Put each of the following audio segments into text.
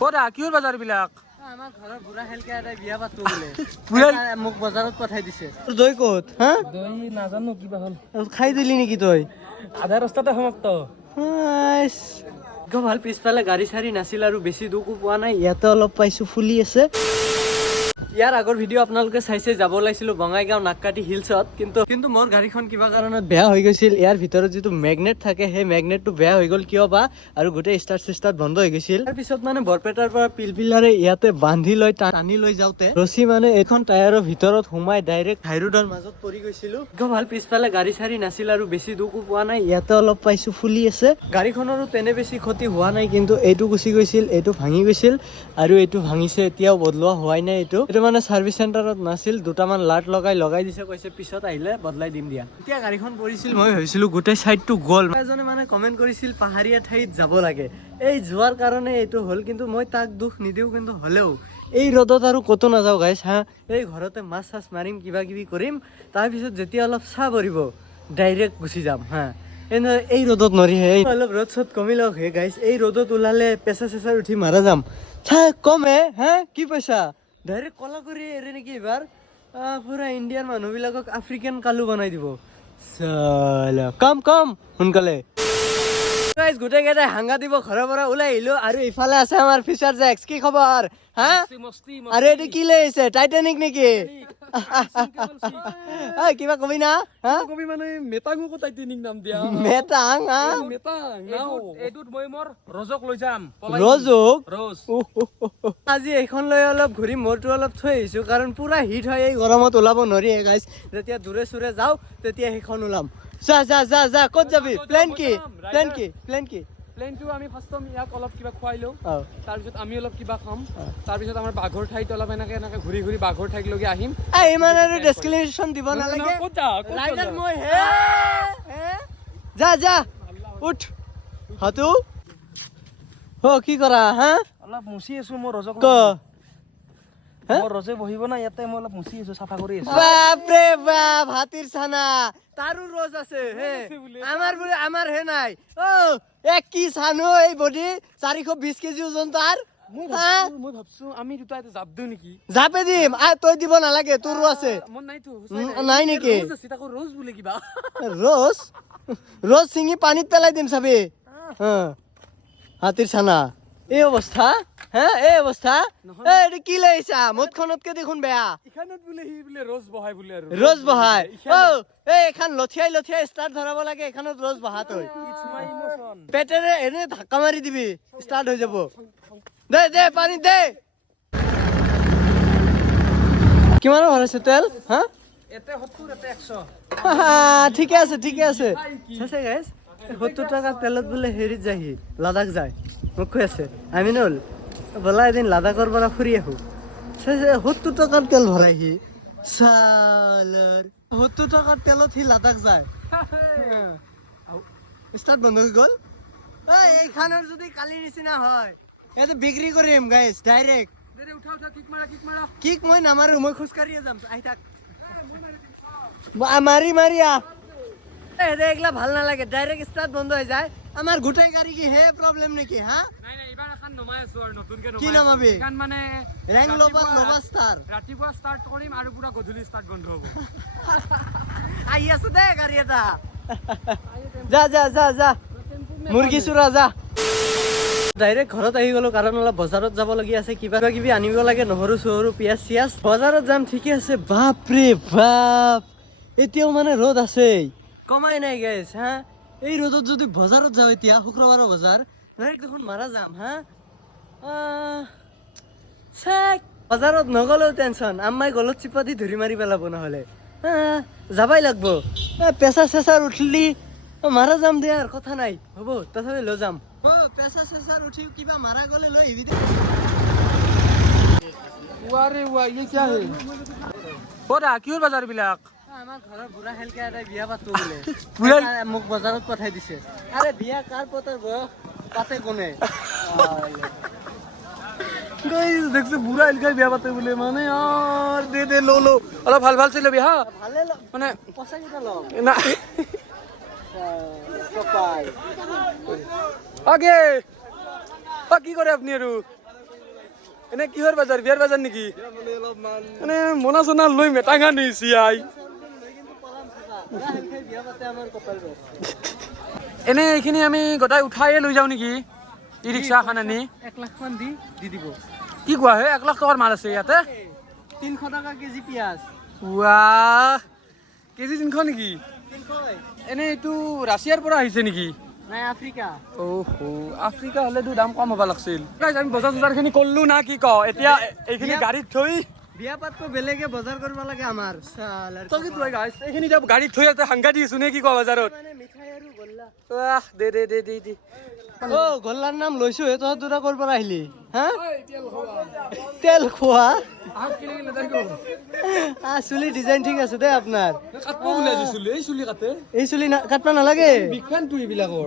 ক'তা কিহৰ বজাৰ বিলাক? আমাৰ ঘৰৰ বুঢ়া হেলকে এটা বিয়া পাতো বোলে মোক বজাৰত পঠাই দিছে। দৈ ক'ত? হা দৈ নাজানো কিবা হ'ল। খাই দিলি নেকি তই? আধা ৰাস্তাতে সমাপ্ত। ভাল পিছফালে গাড়ী চাড়ী নাছিল আৰু বেছি দুখো পোৱা নাই। ইয়াতে অলপ পাইছো ফুলি আছে। ইয়াৰ আগৰ ভিডিঅ' আপোনালোকে চাইছে, যাব ওলাইছিলো বঙাইগাঁও নাককাটি হিলছত, কিন্তু মোৰ গাড়ীখন কিবা কাৰণত বেয়া হৈ গৈছিল। ইয়াৰ ভিতৰত যিটো মেগনেট থাকে সেই মেগনেটটো বেয়া হৈ গ'ল কিয় বা, আৰু গোটেই ষ্টাৰ্ট বন্ধ হৈ গৈছিল। তাৰ পিছত মানে বৰপেটাৰ পৰা পিলপিলাৰে ইয়াতে বান্ধি লৈ টানি লৈ যাওঁতে ৰছী মানে এখন টায়াৰৰ ভিতৰত সোমাই ডাইৰেক্ট হাই ৰোডৰ মাজত পৰি গৈছিলো। ভাল পিছফালে গাড়ী চাড়ী নাছিল আৰু বেছি দুখো পোৱা নাই। ইয়াতে অলপ পাইছো ফুলি আছে। গাড়ীখনৰো তেনে বেছি ক্ষতি হোৱা নাই, কিন্তু এইটো গুচি গৈছিল, এইটো ভাঙি গৈছিল আৰু এইটো ভাঙিছে, এতিয়াও বদলোৱা হোৱাই নাই। এইটো মানে সাৰ্ভিস চেণ্টাৰত নাছিল, দুটামান লাট লগাই দিছে, কৈছে পিছত আহিলে বদলাই দিম দিয়া। এতিয়া গাড়ীখন পৰিছিল, মই ভাবিছিলো গোটেই সাইডটো গ'ল। এজনে মানে কমেন্ট কৰিছিল পাহাৰীয়া ঠাইত যাব লাগে, এই যোৱাৰ কাৰণে এইটো হ'ল, কিন্তু মই তাক দুখ নিদিওঁ। কিন্তু হ'লেও এই ৰ'দত আৰু ক'তো নাযাওঁ গাইছ হা, এই ঘৰতে মাছ চাছ মাৰিম, কিবা কিবি কৰিম, তাৰপিছত যেতিয়া অলপ চাহ পৰিব ডাইৰেক্ট গুচি যাম হা। এই ৰ'দত নৰি হে, অলপ ৰ'দ চদ কমি লওক হে গাইছ। এই ৰ'দত ওলালে পেচা চেঁচাৰ উঠি মাৰা যাম। চাহ কমে হা, কি পইচা ডাইৰেক্ট কলা কৰি এৰে নেকি এইবাৰ। পুৰা ইণ্ডিয়ান মানুহবিলাকক আফ্ৰিকান কালু বনাই দিব চালা। কম সোনকালে গোটেই কেইটাই হাংগা দিব ঘৰৰ পৰা ওলাই আহিলো। আৰু ইফালে আছে আমাৰ ফিচাৰ জেক্স। কি খবৰ হা? আৰু এইটো কি লৈ আহিছে, টাইটানিক নেকি? কিবা কবি না? কবি মানে মেটাঙো টাইটানিক নাম দিয়া। মেটাং এইটোত মই মোৰ ৰজক লৈ যাম। ৰজক ৰজ আজি এইখন লৈ অলপ ঘূৰি মোৰটো অলপ থৈ আহিছো, কাৰণ পুৰা হিট হয় এই গৰমত, ওলাব নোৱাৰি গাইছ। যেতিয়া দূৰে চূৰে যাওঁ তেতিয়া সেইখন ওলাম। যা ক'ত যাবি? প্লেন কি? প্লেনটো আমি ফাৰ্ষ্ট ইয়াক অলপ কিবা খুৱাই লওঁ, তাৰপিছত আমি অলপ কিবা খাম, তাৰপিছত আমাৰ বাঘৰ ঠাইত অলপ এনেকে ঘূৰি বাঘৰ ঠাইলৈকে আহিম। ইমান আৰু ডেছক্ৰিপশ্যন দিব নালাগে। ৰাইডাৰ মই হে যা উঠ হাতু কি কৰা হা? অলপ মুচি আছো মোৰ ৰজক। মোৰ ৰজে বহিব না ইয়াতে, মই অলপ মুচি আছো, চাফা কৰি আছো। বাপৰে বাপ, হাতীৰ চানা তাৰো ৰজ আছে হে, আমাৰ হে নাই। কি চানো এই বডি 420 কেজি ওজন তাৰ। মই ভাবছো আমি দুটা এটা জাপ দিও নেকি? জাপে দিম, তই দিব নালাগে, তোৰো আছে। নাই নেকি? ৰজ বোলে কিবা ৰজ ছিঙি পানীত পেলাই দিম চাবি। হাতীৰ চানা এই অৱস্থা হে, এই অৱস্থা। এইটো কি লৈছা? মুখখনতকে দেখোন বেয়া। ৰজ বহাই এইখন লঠিয়াই ষ্টাৰ্ট ধৰাব লাগে, এইখনত ৰজ বহা। তই পেটেৰে এনে ধাক্কা মাৰি দিবি, ষ্টাৰ্ট হৈ যাব। দে পানী দে। কিমানৰ ভৰাইছে তেল হা? ঠিকে আছে 70 টকাৰ তেলত বোলে হেৰিত যায়, লাডাখ যায়। মোক কৈ আছে আমিনুল ব'লা এদিন লাডাখৰ পৰা ফুৰি আহো। 70 টকাৰ তেল ভৰাই সি, 70 টকাৰ তেলত সি লাডাখ যায়। ষ্টাৰ্ট বন্ধ হৈ গ'ল। এইখানৰ যদি কালিৰ নিচিনা হয়, ইয়াতে বিক্ৰী কৰিম গাইছ ডাইৰেক্ট। কিক মই নামাৰো, মই খোজকাঢ়িয়ে যাম। আহি থাক, মাৰি আহ। এইগিলা ভাল নালাগে, ডাইৰেক্ট ষ্টাৰ্ট বন্ধ হৈ যায়। আমাৰ গোটেই গাড়ী কি হে প্ৰব্লেম নেকি হা? কি নামাবি? ৰাতিপুৱা ষ্টাৰ্ট কৰিম আৰু পুৰা গধূলি ষ্টাৰ্ট বন্ধ হ'ব। আহি আছো দে গাড়ী এটা। যা মুৰ্গী চুৰা যা। ডাইৰেক্ট ঘৰত আহি গলো, কাৰণ অলপ বজাৰত যাব লগীয়া আছে, কিবা কিবি আনিব লাগে, নহৰু চহৰু পিয়াজ চিয়াজ। বজাৰত যাম ঠিকে আছে। বাপৰে বাপ, এতিয়াও মানে ৰ'দ আছে, কমাই নাই গাইছ হা। এই ৰ'দত যদি বজাৰত যাওঁ, এতিয়া শুক্ৰবাৰৰ বজাৰ ডাইৰেক্ট দেখোন মাৰা যাম হা। বজাৰত নগলেও টেনচন, আম্মাই গলত চিপা দি ধৰি মাৰি পেলাব, নহ'লে যাবাই লাগব। পেচা চেঁচাৰ উঠলি মাৰা যাম দে, আৰু কথা নাই হ'ব, তথাপি লৈ যাম। পেচা চেঁচাৰ উঠি কিবা মাৰা গ'লে লৈ আহিবি দে। কিহৰ বজাৰ বিলাক? আমাৰ ঘৰৰ বুঢ়া হেলকে এটা বিয়া পাতো বোলে, মোক বজাৰত পঠাই দিছে। আৰে বিয়া কাৰ পতাৰ বয়স পাতে কোনে? দেখছো বুঢ়া এলকাই বিয়া পাতে বোলে, মানে দে লো অলপ ভাল চাই লবি হা। ভালে মানে পইচা কেইটা লওঁ না কি কৰে আপুনি আৰু? এনে কিহৰ বাজাৰ বিয়াৰ বাজাৰ নেকি মানে মনা চনা লৈ মেটাঙা নিছি আই এনে এইখিনি আমি গোটাই উঠাইয়ে লৈ যাওঁ নেকি ই ৰিক্সা এখন আনি 1 লাখ মান দি দিব কি কোৱা হে 1 লাখ টকাৰ মাল আছে ইয়াতে 300 টাকা কেজি পিয়াজ ৱাহ কেজি 300 নেকি 300 এনে এইটো ৰাছিয়াৰ পৰা আহিছে নেকি নাই আফ্ৰিকা ওহো আফ্ৰিকা হলেতো দাম কম হ'ব লাগছিল গাইজ আমি বজাৰ চজাৰখিনি কৰিলো না কি ক এতিয়া এইখিনি গাড়ীত থৈ বিয়া পাতটো বেলেগে বজাৰ কৰিব লাগে আমাৰ চালাৰ তই কি তই গাইজ এইখিনি এতিয়া গাড়ীত থৈ ইয়াতে হাংগা দি আছো নে কি ক বজাৰত মানে মিঠাই আৰু গল্লা আহ দে দে দে দে দে ও গল্লাৰ নাম লৈছো হে তহঁত দুটা কৰ পৰা আহিলি হা তেল খোৱা চুলি ডিজাইন ঠিক আছে দে আপোনাৰ কাটব বোলে আজি চুলি এই চুলি কাটে এই চুলি কাটবা নালাগে বিগ ফেন তুই এইবিলাকৰ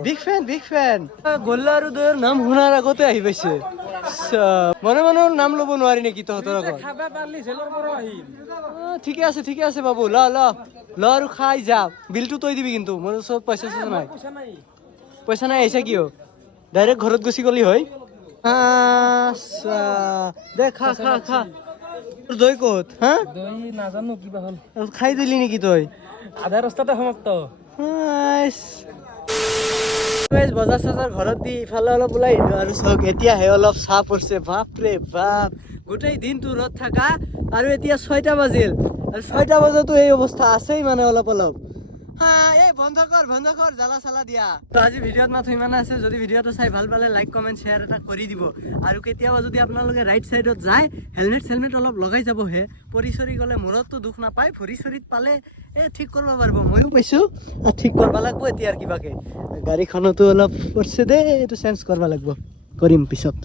বিগ ফেন গল্লা আৰু দৈৰ নাম শুনাৰ আগতে আহি পাইছে মনে মনে নাম ল'ব নোৱাৰি নেকি তহঁতৰ আগত খাবা পাৰলি জেলৰ পৰা আহিল ঠিকে আছে বাবু ল আৰু খাই যা বিলটো তই দিবি কিন্তু মোৰ ওচৰত পইচা নাই পইচা নাই আহিছে কিয় ডাইৰেক্ট ঘৰত গুচি গলি হয় দে খা তোৰ দৈ ক'ত হা দৈ নাজানো কিবা হ'ল খাই দিলি নেকি তই আধা ৰাস্তাতে সমাপ্ত বজাৰ চজাৰ ঘৰত দি ইফালে অলপ ওলাই আহিলো আৰু চাওক এতিয়াহে অলপ চাহ পৰিছে বাপৰে বাপ গোটেই দিনটো ৰ'দ থাকা আৰু এতিয়া 6টা বাজিল আৰু 6টা বজাতো এই অৱস্থা আছেই মানে অলপ এই বন্ধ কৰ জ্বালা চালা দিয়া তো আজি ভিডিঅ'ত মাথো ইমান আছে যদি ভিডিঅ'টো চাই ভাল পালে লাইক কমেণ্ট শ্বেয়াৰ এটা কৰি দিব আৰু কেতিয়াবা যদি আপোনালোকে ৰাইট চাইডত যায় হেলমেট অলপ লগাই যাবহে পৰি চৰি গ'লে মূৰততো দুখ নাপায় ভৰি চৰিত পালে ঠিক কৰিব পাৰিব ময়ো পাইছোঁ আৰু ঠিক কৰিব লাগিব এতিয়া আৰু কিবাকে গাড়ীখনতো অলপ পৰিছে দেই এইটো চেঞ্জ কৰিব লাগিব কৰিম পিছত